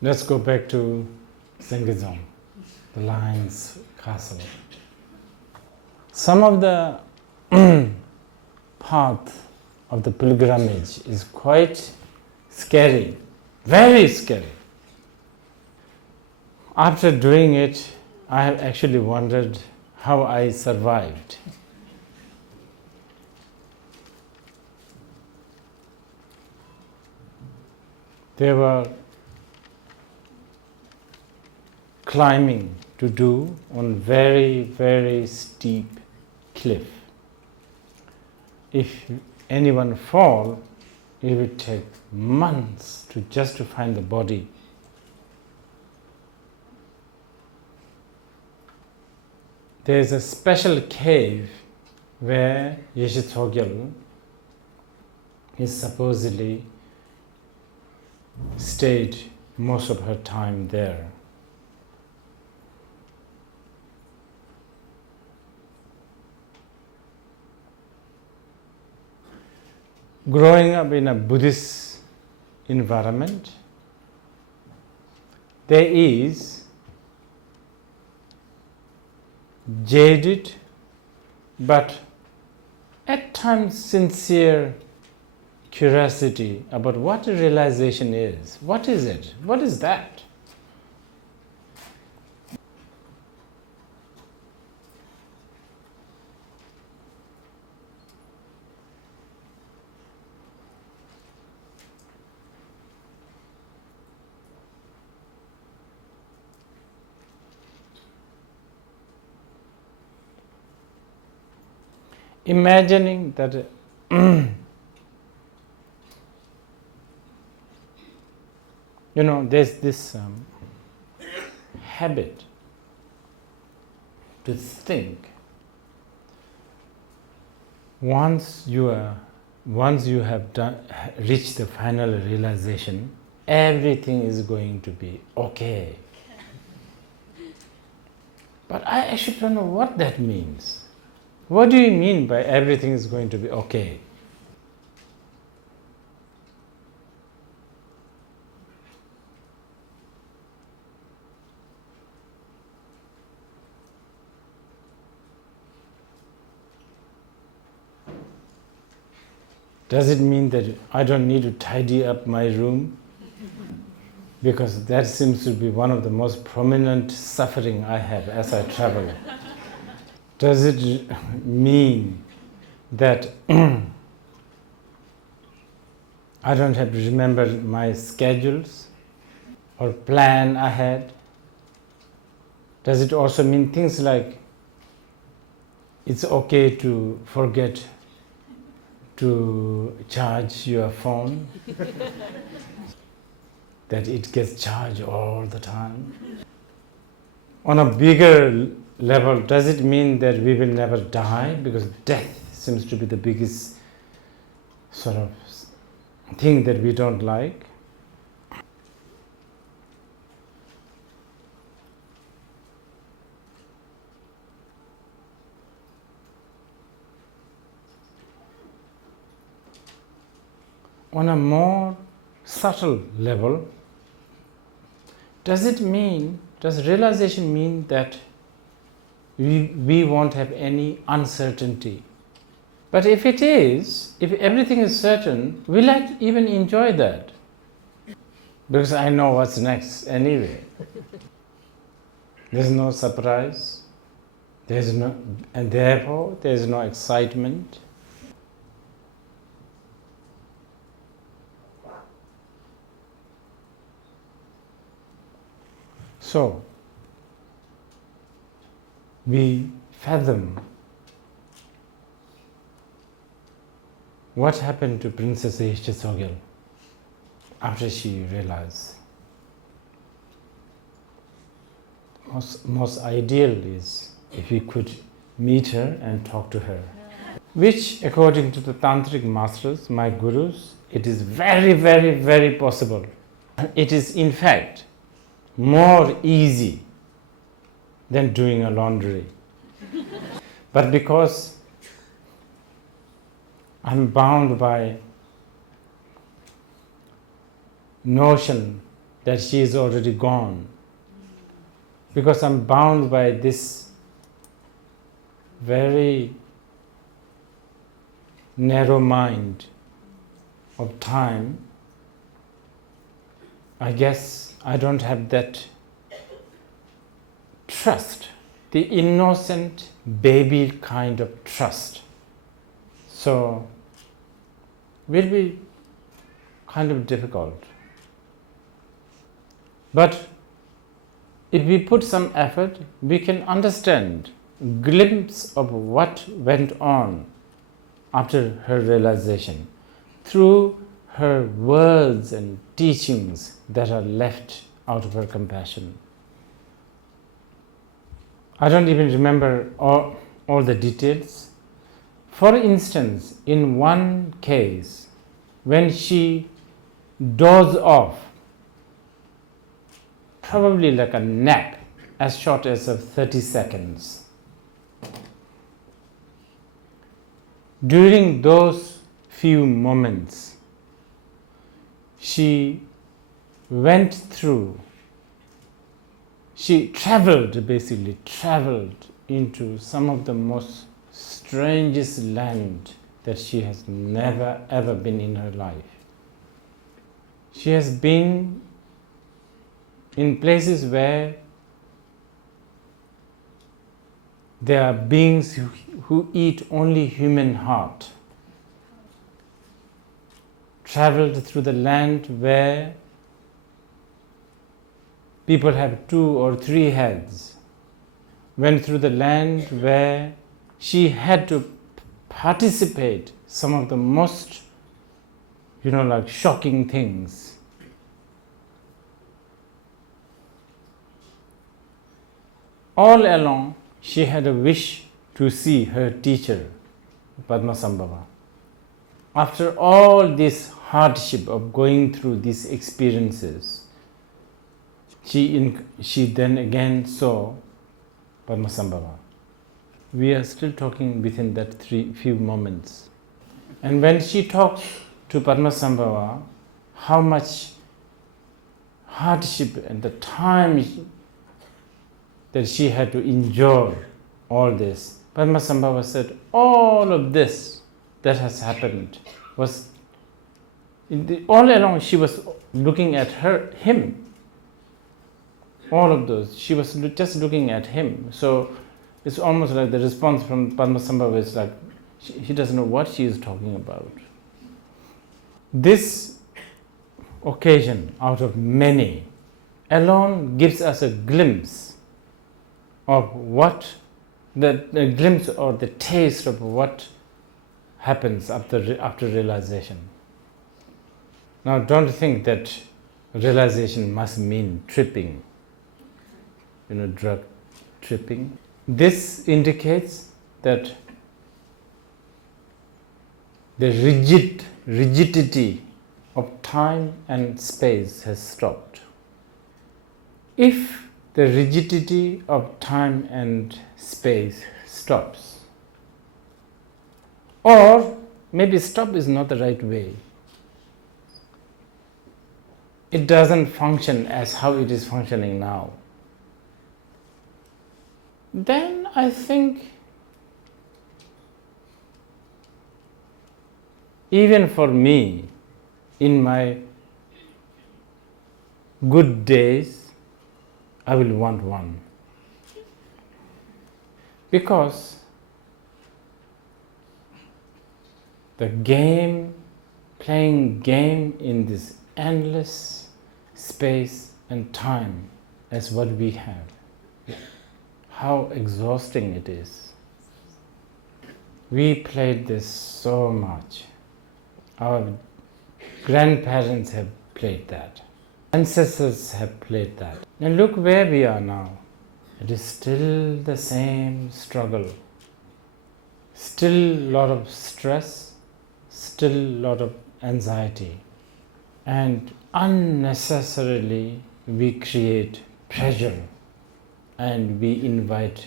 Let's go back to Zengezong, the lion's castle. Some of the path of the pilgrimage is quite scary, very scary. After doing it, I have actually wondered how I survived. There were climbing to do on very, very steep cliff. If anyone fall, it would take months just to find the body. There is a special cave where Yeshe Tsogyal is supposedly stayed most of her time there. Growing up in a Buddhist environment, there is jaded but at times sincere curiosity about what realization is. What is it? What is that? Imagining that there's this habit to think once you have reached the final realization, everything is going to be okay. But I actually don't know what that means. What do you mean by everything is going to be okay? Does it mean that I don't need to tidy up my room? Because that seems to be one of the most prominent suffering I have as I travel. Does it mean that I don't have to remember my schedules or plan ahead? Does it also mean things like it's okay to forget to charge your phone? That it gets charged all the time? On a bigger level, does it mean that we will never die? Because death seems to be the biggest sort of thing that we don't like. On a more subtle level, does realization mean that we won't have any uncertainty? But if everything is certain, will I even enjoy that? Because I know what's next anyway. There's no surprise, and therefore there's no excitement. So, we fathom what happened to Princess Yeshe Tsogyal after she realized. Most ideal is if we could meet her and talk to her, which according to the Tantric masters, my gurus, it is very, very, very possible. It is in fact more easy than doing a laundry. But because I'm bound by notion that she is already gone. Because I'm bound by this very narrow mind of time, I guess I don't have that trust, the innocent baby kind of trust. So, will be kind of difficult. But if we put some effort, we can understand a glimpse of what went on after her realization through her words and teachings that are left out of her compassion. I don't even remember all the details. For instance, in one case, when she dozed off, probably like a nap as short as of 30 seconds. During those few moments, she traveled into some of the most strangest land that she has never ever been in her life. She has been in places where there are beings who eat only human heart. Traveled through the land where people have 2 or 3 heads. Went through the land where she had to participate some of the most, like shocking things. All along, she had a wish to see her teacher, Padmasambhava. After all this hardship of going through these experiences, she then again saw Padmasambhava. We are still talking within that few moments. And when she talks to Padmasambhava, how much hardship and the time that she had to endure all this, Padmasambhava said, all of this that has happened was, all along she was looking at him. All of those, she was just looking at him. So it's almost like the response from Padmasambhava is like, he doesn't know what she is talking about. This occasion out of many alone gives us a glimpse of the glimpse or the taste of what happens after realization. Now don't think that realization must mean tripping, drug tripping. This indicates that the rigidity of time and space has stopped. If the rigidity of time and space stops, or maybe stop is not the right way, it doesn't function as how it is functioning now, then I think even for me, in my good days, I will want one. Because playing game in this endless space and time as what we have, how exhausting it is. We played this so much. Our grandparents have played that. Ancestors have played that. And look where we are now. It is still the same struggle. Still a lot of stress, still a lot of anxiety. And unnecessarily we create pressure and we invite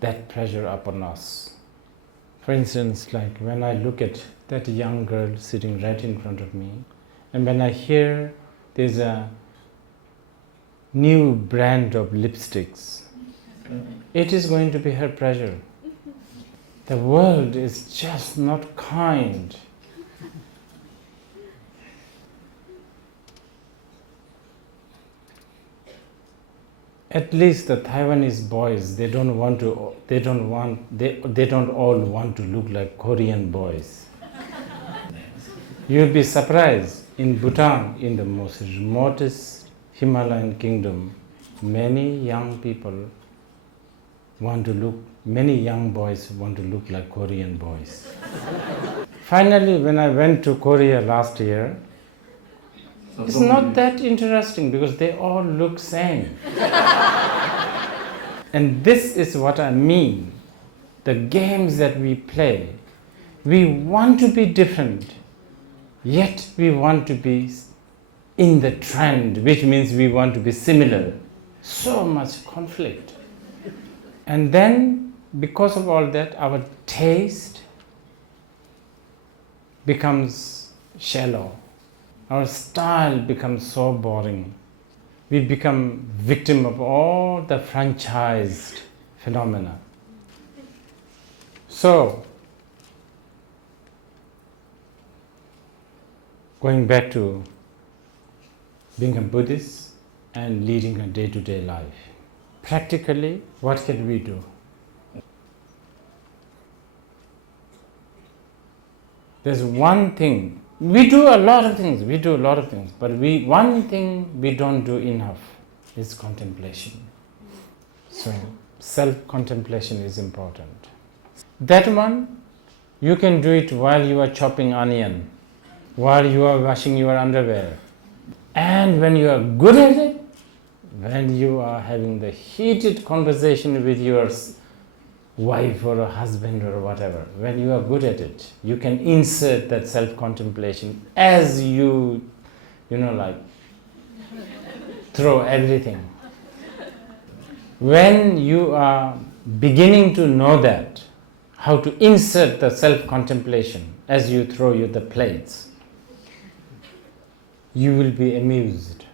that pressure upon us. For instance, like when I look at that young girl sitting right in front of me, and when I hear there's a new brand of lipsticks. It is going to be her pleasure. The world is just not kind. At least the Taiwanese boys, they don't all want to look like Korean boys. You'll be surprised, in Bhutan, in the most remotest Himalayan kingdom, many young boys want to look like Korean boys. Finally, when I went to Korea last year, it's not that interesting because they all look same. And this is what I mean. The games that we play, we want to be different, yet we want to be in the trend, which means we want to be similar. So much conflict. And then, because of all that, our taste becomes shallow. Our style becomes so boring. We become victim of all the franchised phenomena. So, going back to being a Buddhist and leading a day-to-day life. Practically, what can we do? There's one thing. We do a lot of things, but one thing we don't do enough is contemplation. So, self-contemplation is important. That one, you can do it while you are chopping onion, while you are washing your underwear. And when you are good at it, when you are having the heated conversation with your wife or a husband or whatever, when you are good at it, you can insert that self-contemplation as you throw everything. When you are beginning to know that, how to insert the self-contemplation as you throw the plates, you will be amused.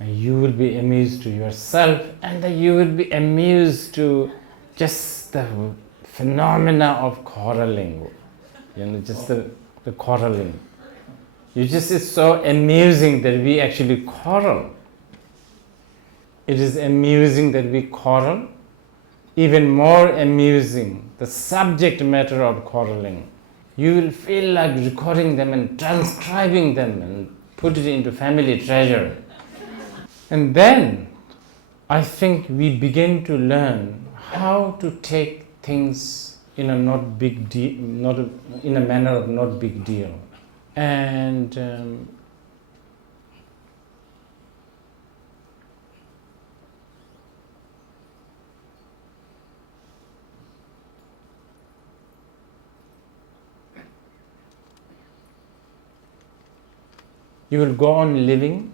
And you will be amused to yourself, and then you will be amused to just the phenomena of quarreling, just the quarreling. It's so amusing that we actually quarrel. It is amusing that we quarrel. Even more amusing, the subject matter of quarreling. You will feel like recording them and transcribing them and put it into family treasure. And then, I think we begin to learn how to take things in a manner of not big deal. And you will go on living.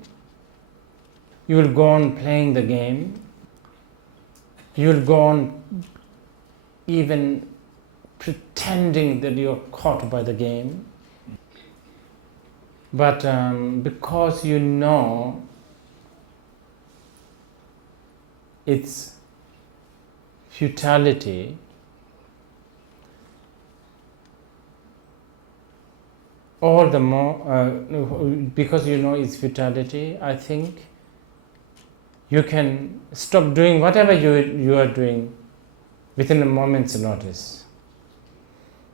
You will go on playing the game. You will go on even pretending that you are caught by the game. But because you know its futility, all the more, because you know its futility, I think you can stop doing whatever you are doing within a moment's notice.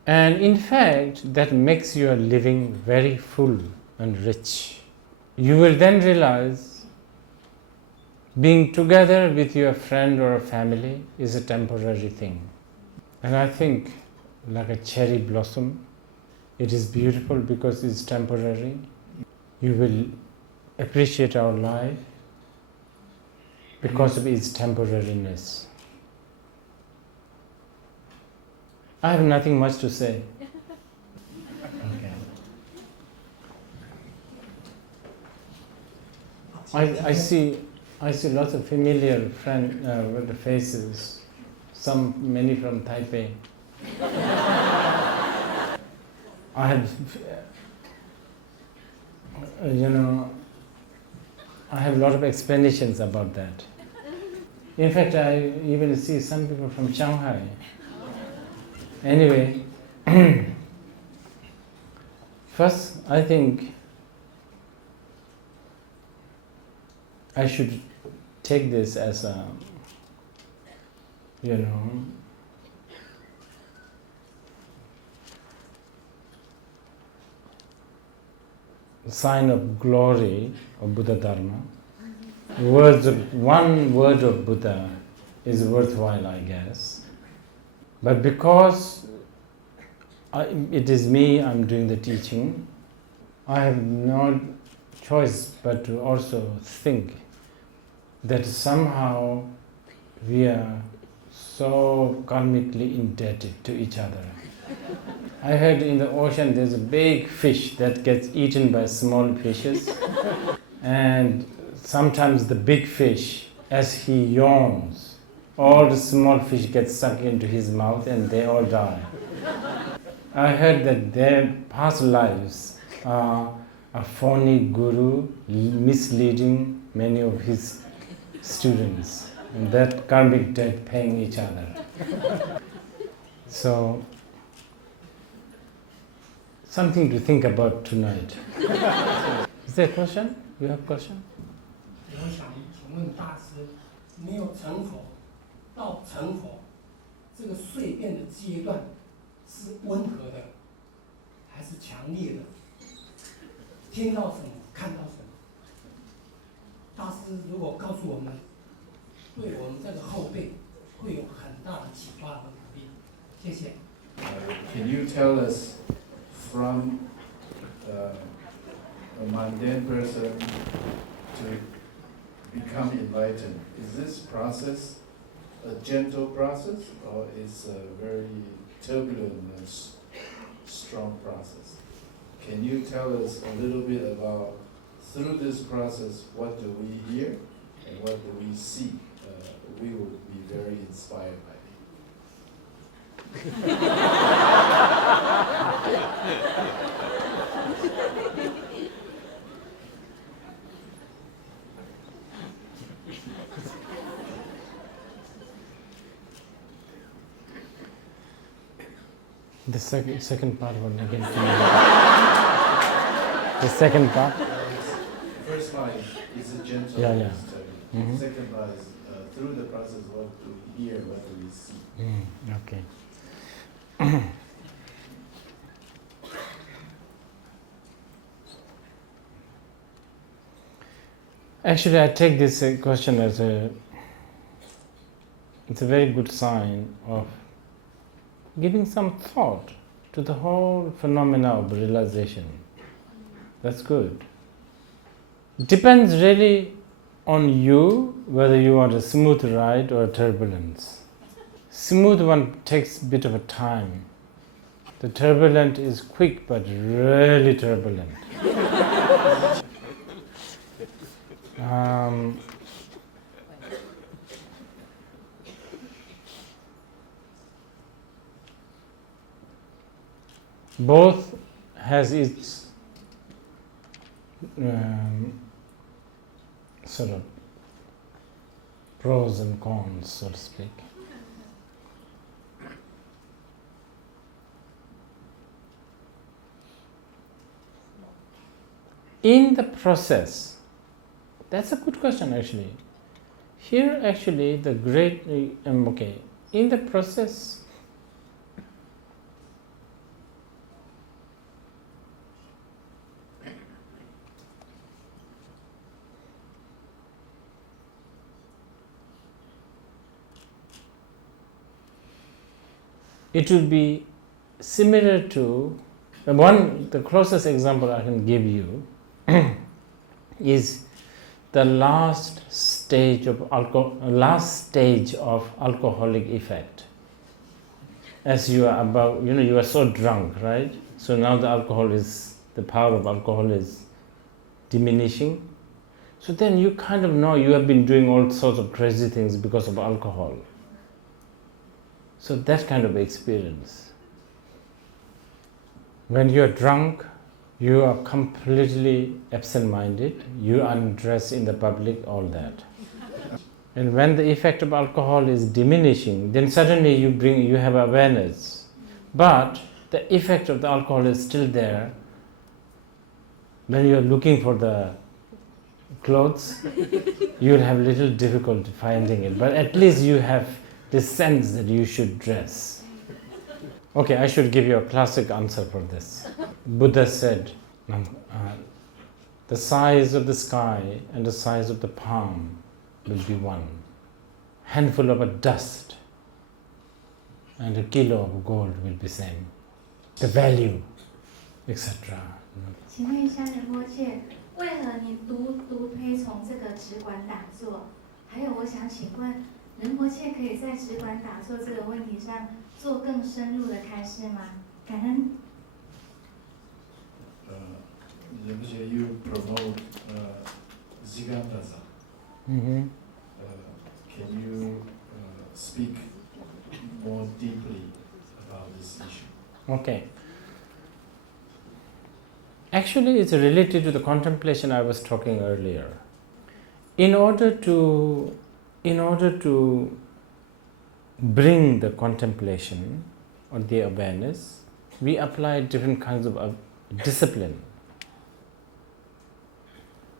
And in fact, that makes your living very full and rich. You will then realize being together with your friend or a family is a temporary thing. And I think, like a cherry blossom, it is beautiful because it's temporary. You will appreciate our life because of its temporariness. I have nothing much to say. Okay. I see lots of familiar with the faces, many from Taipei. I had, I have a lot of explanations about that. In fact, I even see some people from Shanghai. Anyway, first, I think I should take this as a, sign of glory of Buddha Dharma. One word of Buddha is worthwhile, I guess. But because it is me, I'm doing the teaching, I have no choice but to also think that somehow we are so karmically indebted to each other. I heard in the ocean there's a big fish that gets eaten by small fishes, and sometimes the big fish, as he yawns, all the small fish get sucked into his mouth and they all die. I heard that their past lives are a phony guru misleading many of his students, and that karmic debt paying each other. So, something to think about tonight. Is there a question? You have a question? 我想请问大师，没有成佛到成佛这个蜕变的阶段，是温和的，还是强烈的？听到什么，看到什么？大师如果告诉我们，对我们这个后辈会有很大的启发和鼓励。谢谢。Can you tell us from a mundane person to become enlightened? Is this process a gentle process, or is a very turbulent and strong process? Can you tell us a little bit about, through this process, what do we hear and what do we see? We would be very inspired by The second part, one again. The second part. First line is a gentle Yeah. study. Mhm. Second line is through the process, what do we hear, what do we see? Okay. Actually, I take this question as it's a very good sign of giving some thought to the whole phenomena of realization. That's good. Depends really on you whether you want a smooth ride or a turbulence. Smooth one takes a bit of a time. The turbulent is quick but really turbulent. Both has its sort of pros and cons, so to speak. In the process, that's a good question actually. Here actually the great, in the process, it will be similar to the closest example I can give you is the last stage of alcoholic effect. As you are about, you are so drunk, right? So now the power of alcohol is diminishing. So then you kind of know you have been doing all sorts of crazy things because of alcohol. So that kind of experience. When you're drunk, you are completely absent-minded, you undress in the public, all that. And when the effect of alcohol is diminishing, then suddenly you have awareness. But the effect of the alcohol is still there. When you are looking for the clothes, you will have little difficulty finding it. But at least you have this sense that you should dress. Okay, I should give you a classic answer for this. Buddha said, the size of the sky and the size of the palm will be one. Handful of a dust and a kilo of gold will be same. The value, etc. 请问一下仁波切，为何你独推崇这个止观打坐？还有，我想请问，仁波切可以在止观打坐这个问题上做更深入的开示吗？感恩。仁波切 you promote Zigandasa. Can you speak more deeply about this issue? Okay. Actually, it's related to the contemplation I was talking earlier. In order to bring the contemplation or the awareness, we apply different kinds of discipline.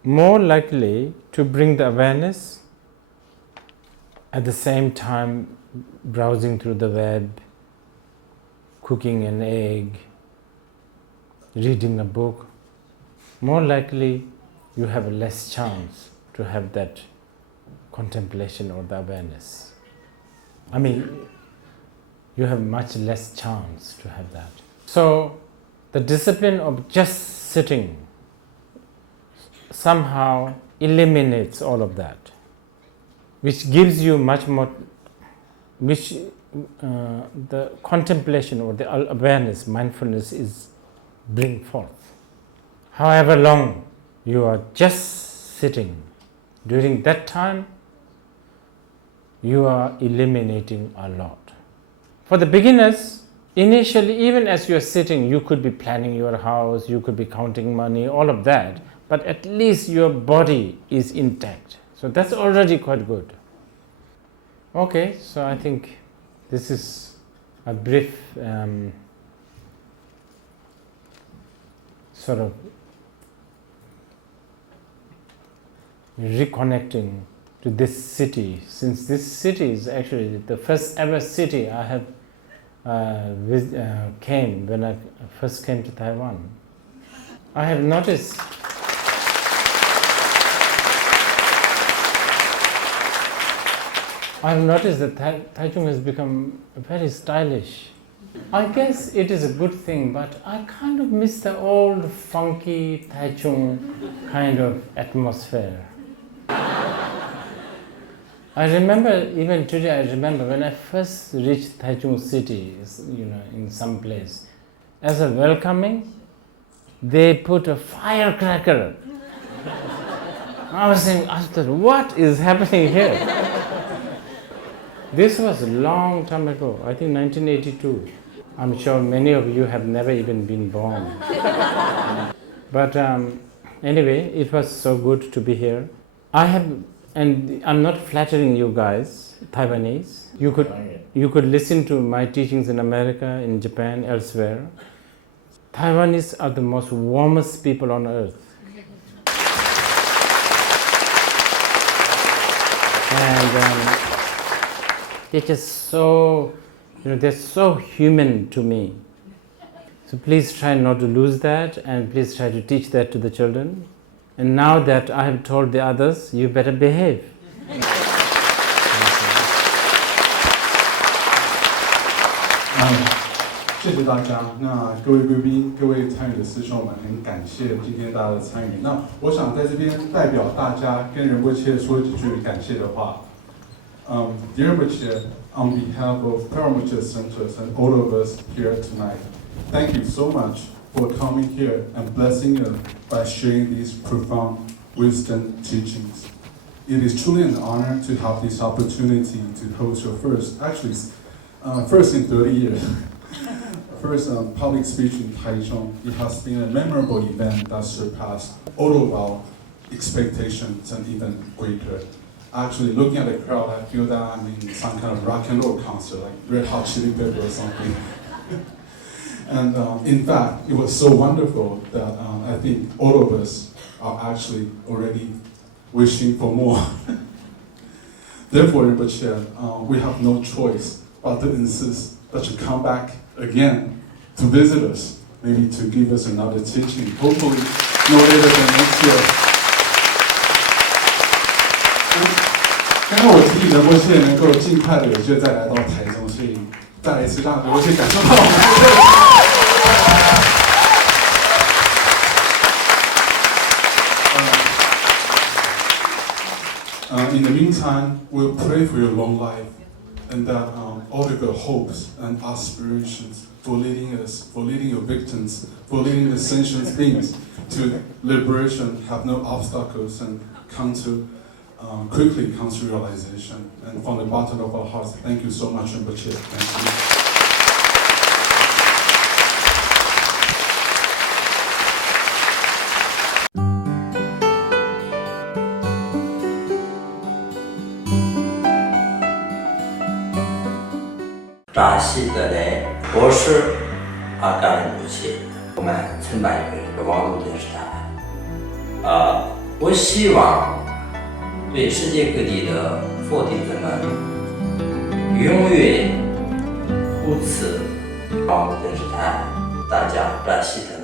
More likely to bring the awareness, at the same time browsing through the web, cooking an egg, reading a book, more likely you have a less chance to have that contemplation or the awareness. I mean, you have much less chance to have that. So, the discipline of just sitting somehow eliminates all of that, which gives you much more, the contemplation or the awareness, mindfulness is bring forth. However long you are just sitting, during that time you are eliminating a lot. For the beginners, initially, even as you are sitting, you could be planning your house, you could be counting money, all of that, but at least your body is intact. So that's already quite good. Okay, so I think this is a brief sort of reconnecting to this city, since this city is actually the first ever city I have came when I first came to Taiwan. I have noticed that Taichung has become very stylish. I guess it is a good thing, but I kind of miss the old funky Taichung kind of atmosphere. I remember, even today I remember when I first reached Taichung city, in some place, as a welcoming, they put a firecracker. I was saying, what is happening here? This was a long time ago, I think 1982. I'm sure many of you have never even been born. But anyway, it was so good to be here. And I'm not flattering you guys, Taiwanese. You could listen to my teachings in America, in Japan, elsewhere. Taiwanese are the most warmest people on earth. And they're just so, they're so human to me. So please try not to lose that, and please try to teach that to the children. And now that I have told the others, you better behave. 谢谢大家。那各位贵宾、各位参与的师兄们，很感谢今天大家的参与。那我想在这边代表大家跟仁波切说几句感谢的话。Dear Rinpoche, on behalf of Paramucha Centers and all of us here tonight, thank you so much for coming here and blessing us by sharing these profound wisdom teachings. It is truly an honor to have this opportunity to host your first in 30 years, first public speech in Taichung. It has been a memorable event that surpassed all of our expectations and even greater. Actually, looking at the crowd, I feel that I'm in some kind of rock and roll concert, like Red Hot Chili Peppers or something. And in fact, it was so wonderful that I think all of us are actually already wishing for more. Therefore, Rinpoche, we have no choice but to insist that you come back again to visit us, maybe to give us another teaching, hopefully no later than next year. 刚刚我提议仁波切能够尽快的有机会再来到台中，所以再来一次让仁波切感受到我们的热情。In the meantime, we'll pray for your long life and that all of your hopes and aspirations for leading us, for leading your victims, for leading the sentient beings to liberation have no obstacles and quickly come to realization. And from the bottom of our hearts, thank you so much, Rinpoche. Thank you. 扎西德雷博士扎仁波切，我们承办一个网络电视台。我希望对世界各地的佛弟子们永远扶持网络电视台，大家扎西德。